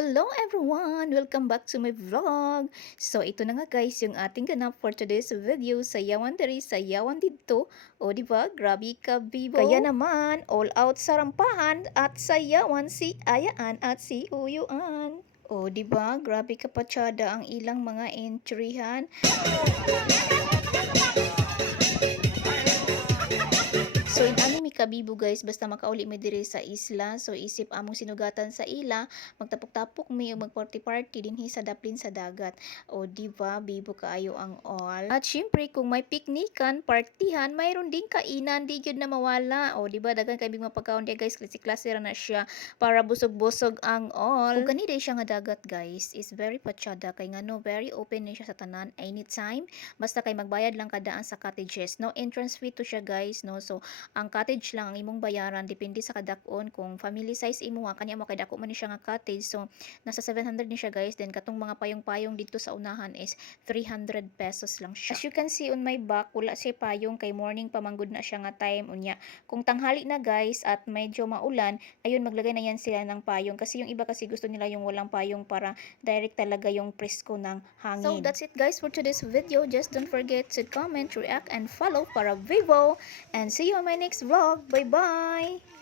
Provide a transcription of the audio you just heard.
Hello everyone! Welcome back to my vlog! So ito na nga guys yung ating ganap for today's video. Sayawan diri, sayawan dito. O diba? Grabe ka bibo! Kaya naman, all out sa rampahan at sayawan si Ayaan at si Uyuan. O diba? Grabe ka patsada ang ilang mga entryhan. So in ani mi kabibo guys, basta makauli mi diri sa isla, so isip among sinugatan sa ila, magtapok-tapok mi o magparty-party dinhi sa daplin sa dagat. O diba, bibo kaayo ang all. At syempre kung may piknikan, partihan, mayroon ding kainan, di gyud na mawala. O diba, daghan kay big mapagkaon dia guys, klase-klase ra na siya para busog-busog ang all. Ug gani day siya nga dagat guys, is very patsada kay ngano very open ni siya sa tanan anytime. Basta kay magbayad lang kadaan sa cottages. No entrance fee to siya guys, no. So ang cottage lang ang imong bayaran depende sa kadakon kung family size imo kanya mo kay dako man ni siya nga cottage, so nasa 700 ni siya guys. Then katong mga payong-payong dito sa unahan is 300 pesos lang siya. As you can see on my back, wala siya payong kay morning pa manggod na siya nga time unya. Kung tanghali na guys at medyo maulan, ayun maglagay na yan sila ng payong kasi yung iba kasi gusto nila yung walang payong para direct talaga yung presko ng hangin. So that's it guys for today's video. Just don't forget to comment, react and follow para vivo, and see you on my next vlog. Bye bye.